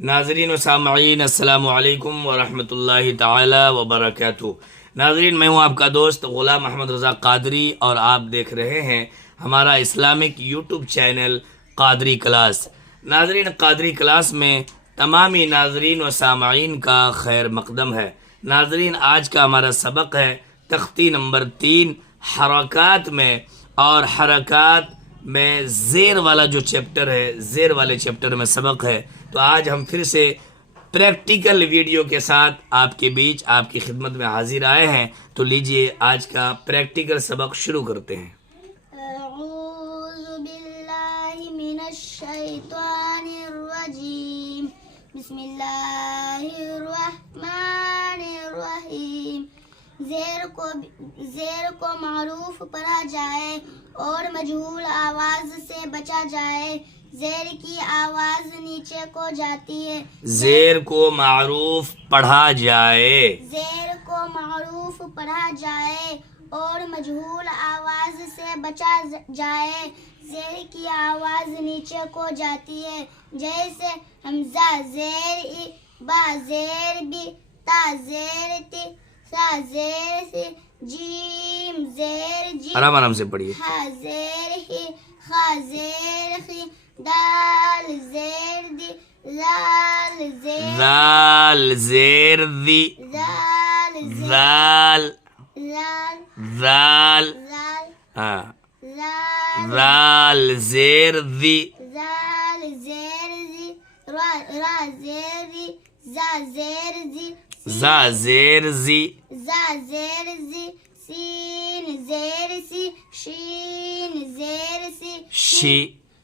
नाज़रीन व सामईन अस्सलामु अलैकुम व रहमतुल्लाहि ताला व बरकातुहू। नाज़रीन, मैं हूँ आपका दोस्त ग़ुलाम अहमद रज़ा क़ादरी और आप देख रहे हैं हमारा Islamic YouTube channel Qadri class. नाज़रीन, क़ादरी क्लास में तमामी नाज़रीन व सामईन का खैर मक़दम है। नाज़रीन, आज का हमारा सबक है तख्ती नंबर 3 हरकात में, और हरकात में ज़ेर वाला जो चैप्टर है, ज़ेर वाले चैप्टर में सबक है। तो आज हम फिर से प्रैक्टिकल वीडियो के साथ आपके बीच आपकी खिदमत में हाजिर आए हैं। तो लीजिए आज का प्रैक्टिकल सबक शुरू करते हैं। अऊज़ु बिल्लाहि मिनश शैतानिर रजीम। बिस्मिल्लाहिर रहमानिर रहीम। ज़ेर को मारूफ पढ़ा जाए और मजहूल आवाज से बचा जाए। ज़ेर की आवाज नीचे को जाती है। ज़ेर को मारूफ पढ़ा जाए। ज़ेर को मारूफ पढ़ा जाए और मजहूल आवाज से बचा जाए। ज़ेर की आवाज नीचे को जाती है, जैसे हमजा ज़ेर इ, बा ज़ेर बी, ता ज़ेर ती, सा ज़ेर सी, जीम ज़ेर जी, आराम आराम से पढ़िए। हा ज़ेर ही, खा ज़ेर खी, दाल ज़ेर दी, लाल ज़ेर, दाल ज़ेर दी, दाल दाल लाल, दाल लाल, हाँ, लाल, दाल ज़ेर दी, दाल ज़ेर दी, रा ज़ेर दी, जा ज़ेर दी, जा ज़ेर जी, जा ज़ेर दी, सीन ज़ेर सी, शीन ज़ेर सी, शी,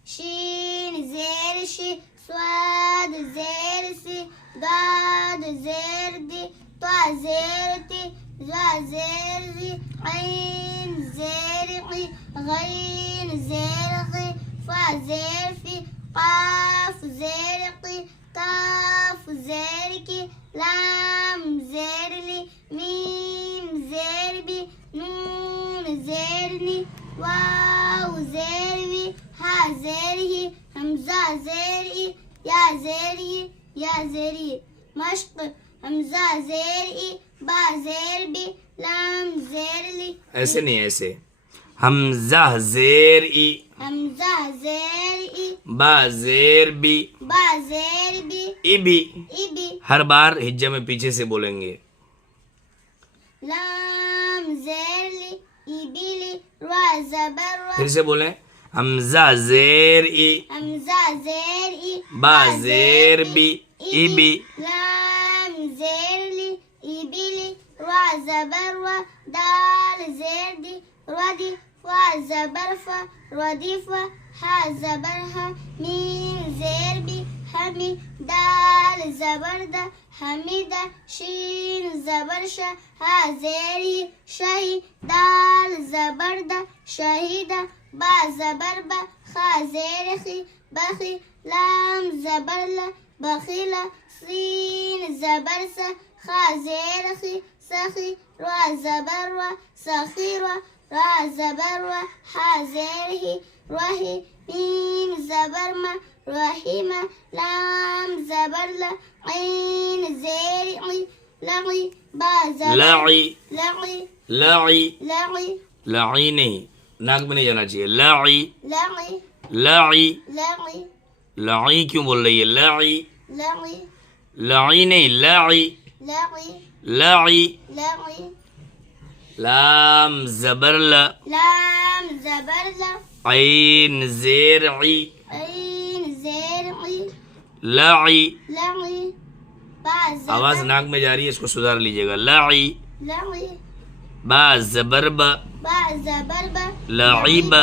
शीन ज़ेर शी, स्वाद ज़ेर सी, दाद ज़ेर दी, त्वा ज़ेर ती, ज़ा ज़ेर दी, ऐन ज़ेर क़ी, गैन ज़ेर क़ी, फ़ा ज़ेर फ़ी, क़ाफ़ ज़ेर क़ी, काफ़ ज़ेर की, लाम ज़ेर ली, मीम ज़ेर बी, नून ज़ेर नी, वाव ज़ेर वी, हा ज़ेर ही, हमजा ज़ेर ई, या ज़ेर ई, या ज़ेर ई। मश्क हमजा ज़ेर ई, बा ज़ेर बी, लाम ज़ेर ली। ऐसे नहीं, ऐसे हमजा ज़ेर ई, हमजा ज़ेर ई, बा ज़ेर बी, बा ज़ेर बी, इबी। इबी, हर बार हिज्जा में पीछे से बोलेंगे। लाम ज़ेर ली, इबी ली, रा ज़बर रा, फिर से बोलें, हमजा ज़ेर ई, हमजा ज़ेर ई, बा ज़ेर बी, इबी, लाम ज़ेर ली, इबी ली, रा ज़बर रा, दाल ज़ेर दी, रदी, फा ज़बर फा, रदीफ़ा, हा ज़बर हा, मीम ज़ेर बी, हमी, दाल ज़बर दा, हमीदा, शीन ज़बर शा, हा ज़ेर ही, शाही, दाल ज़बर दा, शहीदा, बा ज़बर बा, खा ज़ेर खी, बखी, लाम ज़बर ला, बखीला, सीन ज़बर सा, खा ज़ेर खी, सखी, रा ज़बर रा, सखीरा, रा ज़बर रा, हा ज़ेर ही, रही, मीम ज़बर मा, रहीमा, लाम ज़बर ला, ऐन ज़ेर ई, लगी, बा ज़बर लई, लगी, लई, लगी, लई नहीं, नाक में नहीं जाना चाहिए। लई, लगी, लई, लगी, लई क्यों बोल रही है? लई, लगी, लई नहीं, लई, लगी, लई, लगी, लाम ज़बर ल, लाम ज़बर ला, ऐन ज़ेर ई, ऐन ज़ेर ई, लई। लगी, बा आवाज ज़बर, नाक में जा रही है, इसको सुधार लीजिएगा। लई, लगी, बा ज़बर ब, बा ज़बर बा, लईब,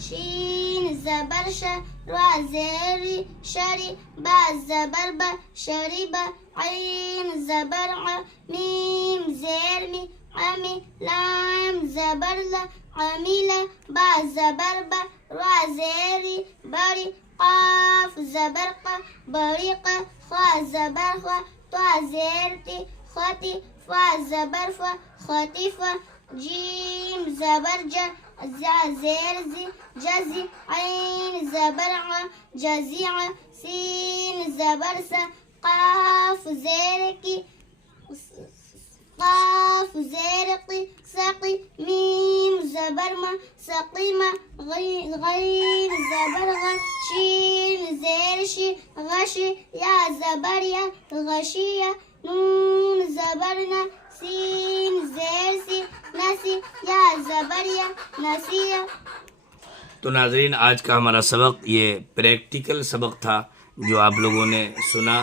शीन ज़बर शा, रा ज़ेरी, शरी, बा ज़बर बा, शरीबा, ऐन ज़बर आ, मीम ज़ेर मी, अमी, लाम ज़बर ला, अमीला, बा ज़बर बा, रा ज़ेरी, बड़ी, क़ाफ ज़बर क़ा, बरीक़ा, ख़ा ज़बर ख़ा, त्वा ज़ेर ती, ख़ती, फ़ा ज़बर फ़ा, ख़तीफ़ा, जीम ज़बर जा, जा ज़ेर ज़ी, जज़ी, ऐन ज़बर आ, जज़ीआ, सीन ज़बर सा काफ ज़ेर की काफ ज़ेर की सकी मीम ज़बर मा सकीमा गैन ज़बर ग शीन ज़ेर शी गशी या ज़बर या गशिया नून ज़बर ना सीन ज़ेर सी नसी या ज़बर या नसिया। तो नाजरीन, आज का हमारा सबक ये प्रैक्टिकल सबक था जो आप लोगों ने सुना।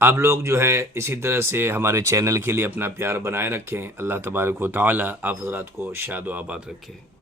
आप लोग जो है इसी तरह से हमारे चैनल के लिए अपना प्यार बनाए रखें। अल्लाह तबारक व तआला आप हज़रात को शाद व आबाद रखे।